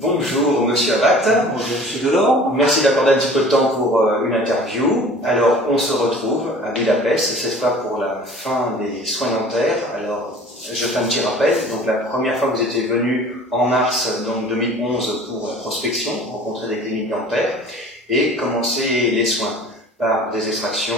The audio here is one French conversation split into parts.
Bonjour Monsieur Abad. Bonjour Monsieur Delors. Merci d'accorder un petit peu de temps pour une interview. Alors, on se retrouve à Budapest, cette fois pour la fin des soins dentaires. Alors, je fais un petit rappel. Donc, la première fois que vous étiez venu en mars donc 2011 pour la prospection, rencontrer des cliniques dentaires et commencer les soins par des extractions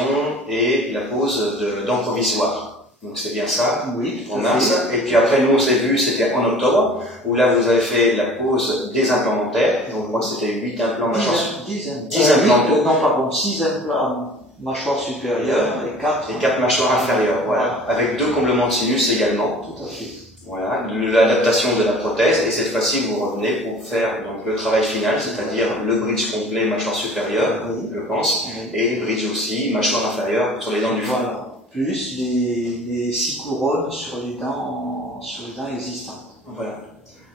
et la pose de dents provisoires. Donc c'est bien ça, oui, en mars. Et puis après, nous on s'est vu, c'était en octobre, où là vous avez fait la pose des implants dentaires. Donc moi c'était 8 implants mâchoire supérieure. 10 implants. Non, pardon, 6 implants mâchoire supérieure et 4. Et 4 mâchoires inférieures, voilà. Avec 2 comblements de sinus également. Tout à fait. Voilà, l'adaptation de la prothèse. Et cette fois-ci, vous revenez pour faire donc le travail final, c'est-à-dire le bridge complet mâchoire supérieure, oui, je pense, oui, et le bridge aussi mâchoire inférieure sur les dents du fond. Voilà. Plus les 6 couronnes sur les dents existantes. Voilà.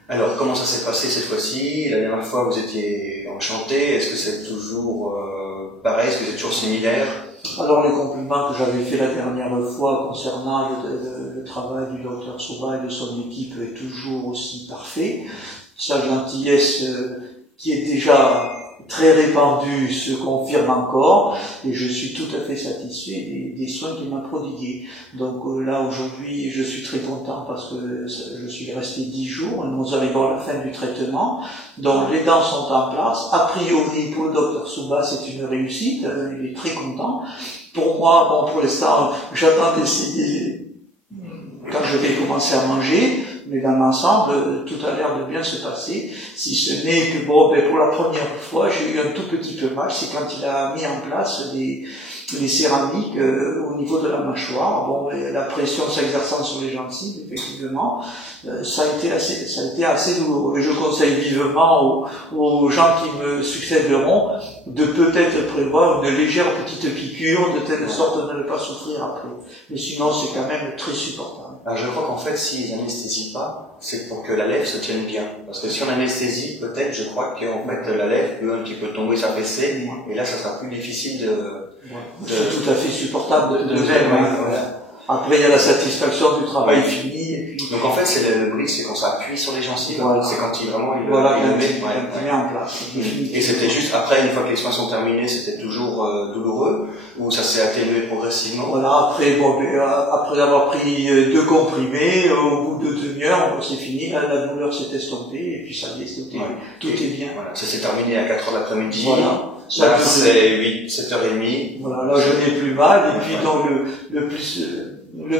Alors, comment ça s'est passé cette fois-ci? La dernière fois, vous étiez enchanté. Est-ce que c'est toujours pareil? Est-ce que c'est toujours similaire? Alors, les compliments que j'avais fait la dernière fois concernant le travail du docteur Souba et de son équipe est toujours aussi parfait. Sa gentillesse qui est déjà très répandue se confirme encore et je suis tout à fait satisfait des soins qu'il m'a prodigués. Donc là aujourd'hui je suis très content parce que je suis resté 10 jours, nous arrivons à la fin du traitement, donc les dents sont en place. A priori pour le docteur Souba c'est une réussite, il est très content. Pour moi, bon pour l'instant j'attends d'essayer quand je vais commencer à manger, mais dans l'ensemble, tout a l'air de bien se passer, si ce n'est que pour la première fois, j'ai eu un tout petit peu mal, c'est quand il a mis en place les céramiques au niveau de la mâchoire. Bon, la pression s'exerçant sur les gencives, effectivement, ça a été assez douloureux. Et je conseille vivement aux gens qui me succéderont de peut-être prévoir une légère petite piqûre, de telle sorte de ne pas souffrir après. Mais sinon, c'est quand même très supportable. Alors je crois qu'en fait, s'ils n'anesthésient pas, c'est pour que la lèvre se tienne bien. Parce que si on anesthésie, peut-être, je crois qu'en fait, la lèvre peut un petit peu tomber, s'affaisser, et là, ça sera plus difficile c'est tout à fait supportable de même. Après, il y a la satisfaction du travail fini. Et puis... Donc en fait, c'est le bridge, c'est quand ça appuie sur les gencives, voilà. C'est quand il vraiment il le met en place. Et c'était juste après, une fois que les soins sont terminés, c'était toujours douloureux, ou ça s'est atténué progressivement? Voilà, après avoir pris 2 comprimés, au bout de 2 heures, c'est fini, la douleur s'est estompée, et puis ça y est, tout est bien. Voilà. Ça s'est terminé à 4h de l'après-midi. Voilà. Là, c'est 7h30. Voilà, là je n'ai plus mal, et puis donc le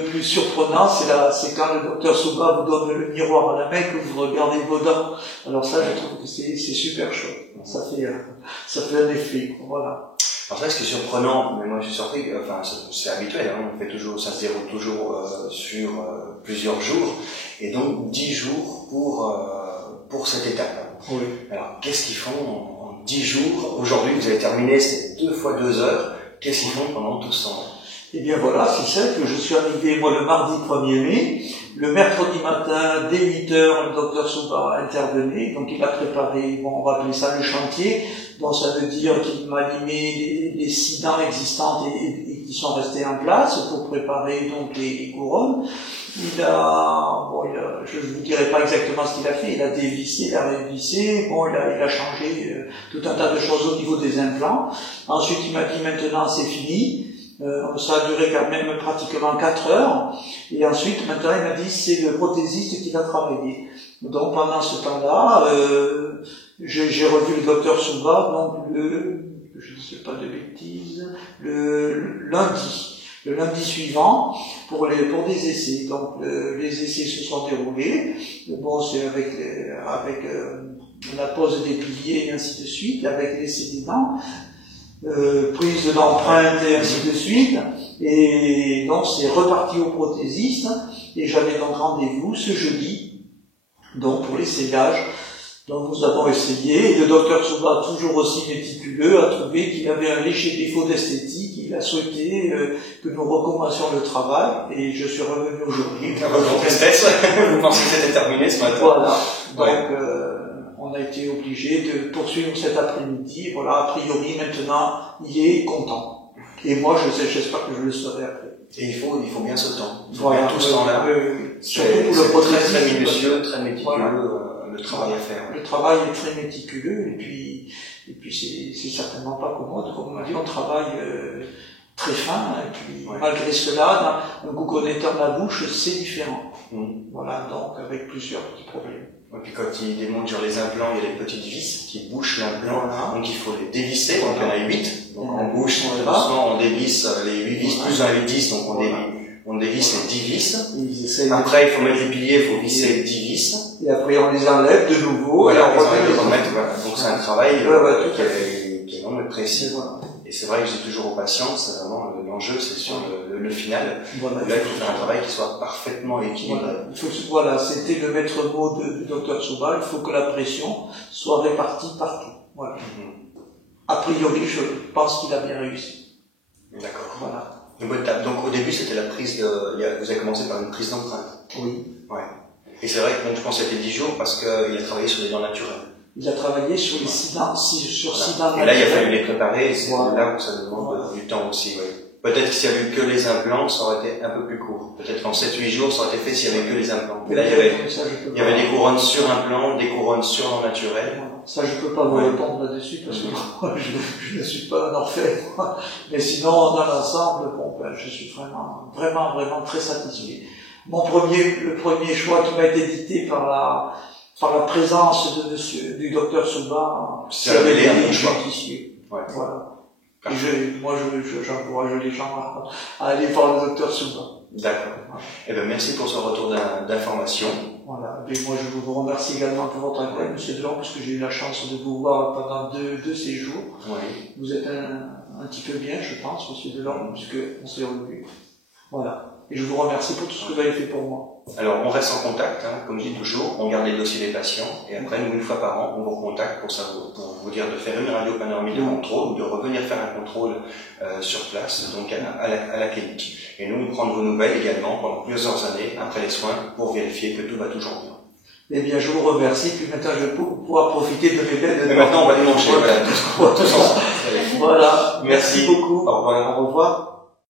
plus surprenant, c'est quand le docteur Souba vous donne le miroir à la main, que vous regardez vos dents. Alors ça, je trouve que c'est super chaud. Ça fait un effet, voilà. Alors ça, ce qui est surprenant, mais moi je suis surpris, enfin c'est habituel, hein, on fait toujours, ça se déroule toujours sur plusieurs jours, et donc 10 jours pour cette étape. Oui. Alors qu'est-ce qu'ils font en 10 jours? Aujourd'hui, vous avez terminé, c'est 2 fois 2 heures. Qu'est-ce qu'ils font pendant tout ce temps? Eh bien voilà, c'est simple, je suis arrivé moi le mardi 1er mai, le mercredi matin, dès 8h, le docteur Souba intervenait, donc il a préparé, on va appeler ça le chantier, donc ça veut dire qu'il m'a limé les 6 dents existantes et qui sont restées en place pour préparer donc les couronnes. Je vous dirai pas exactement ce qu'il a fait, il a dévissé, il a révissé, il a changé tout un tas de choses au niveau des implants. Ensuite il m'a dit maintenant c'est fini. Ça a duré quand même pratiquement 4 heures, et ensuite maintenant il m'a dit c'est le prothésiste qui va travailler. Donc pendant ce temps-là, j'ai revu le docteur Souba, donc je ne sais pas de bêtises, le lundi suivant pour des essais. Donc les essais se sont déroulés. Bon, c'est avec la pose des piliers et ainsi de suite, avec l'essai des dents. Prise d'empreinte et ainsi de suite, et donc c'est reparti au prothésiste, et j'avais donc rendez-vous ce jeudi, donc pour l'essayage. Donc nous avons essayé, et le docteur Souba, toujours aussi méticuleux, a trouvé qu'il avait un léger défaut d'esthétique, il a souhaité que nous recommencions le travail, et je suis revenu aujourd'hui. Vous pensez que c'était terminé ce matin? Voilà, donc on a été obligé de poursuivre cet après-midi. Voilà, a priori, maintenant, il est content. Et moi, j'espère que je le serai après. Et il faut bien ce temps. Il faut voilà, bien tout ce temps-là. Surtout pour le prothésiste. Très minutieux, très méticuleux. le travail à faire. Le travail est très méticuleux et puis c'est certainement pas commode. Comme on a dit, on travaille très fin et puis malgré cela, un gougonnetteur de la bouche, c'est différent. Voilà, donc avec plusieurs petits problèmes. Et puis quand il démonte sur les implants, il y a des petites vis qui bouchent l'implant, donc il faut les dévisser, donc il y en a 8, donc on bouche doucement, on dévisse les 8 vis, plus 1 8 10, donc on dévisse les 10 vis. Après il faut mettre les piliers, il faut visser 10 vis. Et après on les enlève de nouveau, voilà, on les remettre, voilà. Donc c'est un travail qui est long et précis. Et c'est vrai que je dis toujours aux patients, c'est vraiment l'enjeu, c'est sur le final. Voilà, là, il faut faire un travail qui soit parfaitement équilibré. Voilà, c'était le maître mot du docteur Tsuba, il faut que la pression soit répartie partout. Voilà. A priori, je pense qu'il a bien réussi. D'accord. Voilà. Donc au début, c'était la prise de... Vous avez commencé par une prise d'empreinte. Oui. Ouais. Et c'est vrai que donc, je pense que c'était 10 jours parce qu'il a travaillé sur les dents naturelles. Il a travaillé sur les 6 dents, sur 6 dents. Et là, il a fallu les préparer, et c'est là où ça demande du temps aussi, oui. Peut-être que s'il n'y avait que les implants, ça aurait été un peu plus court. Peut-être qu'en 7-8 jours, ça aurait été fait s'il n'y avait que les implants. Mais là, il y avait des couronnes sur implants, des couronnes sur dents naturelles. Ça, je peux pas vous répondre là-dessus, parce que moi, je ne suis pas un orfèvre. Mais sinon, dans l'ensemble, je suis vraiment très satisfait. Le premier choix qui m'a été dicté par la présence du docteur Tsuba, c'est révélé un bon choix. Voilà. Et moi, j'encourage les gens à aller voir le docteur Tsuba. D'accord. Eh ben, merci pour ce retour d'information. Voilà. Et moi, je vous remercie également pour votre accueil, Monsieur Delorme, parce que j'ai eu la chance de vous voir pendant deux séjours. Oui. Vous êtes un petit peu bien, je pense, Monsieur Delorme, puisque on s'est revus. Voilà. Et je vous remercie pour tout ce que vous avez fait pour moi. Alors, on reste en contact, comme je dis toujours, on garde les dossiers des patients, et après, nous, une fois par an, on vous recontacte pour vous dire de faire une radio panoramique de contrôle, ou de revenir faire un contrôle sur place, donc à la clinique. Et nous prendre vos nouvelles également pendant plusieurs années, après les soins, pour vérifier que tout va toujours bien. Eh bien, je vous remercie, puis maintenant, je vais pouvoir profiter de mes belles... Et maintenant, on va les manger, voilà, tous ensemble. Voilà. Merci beaucoup. Au revoir. Au revoir.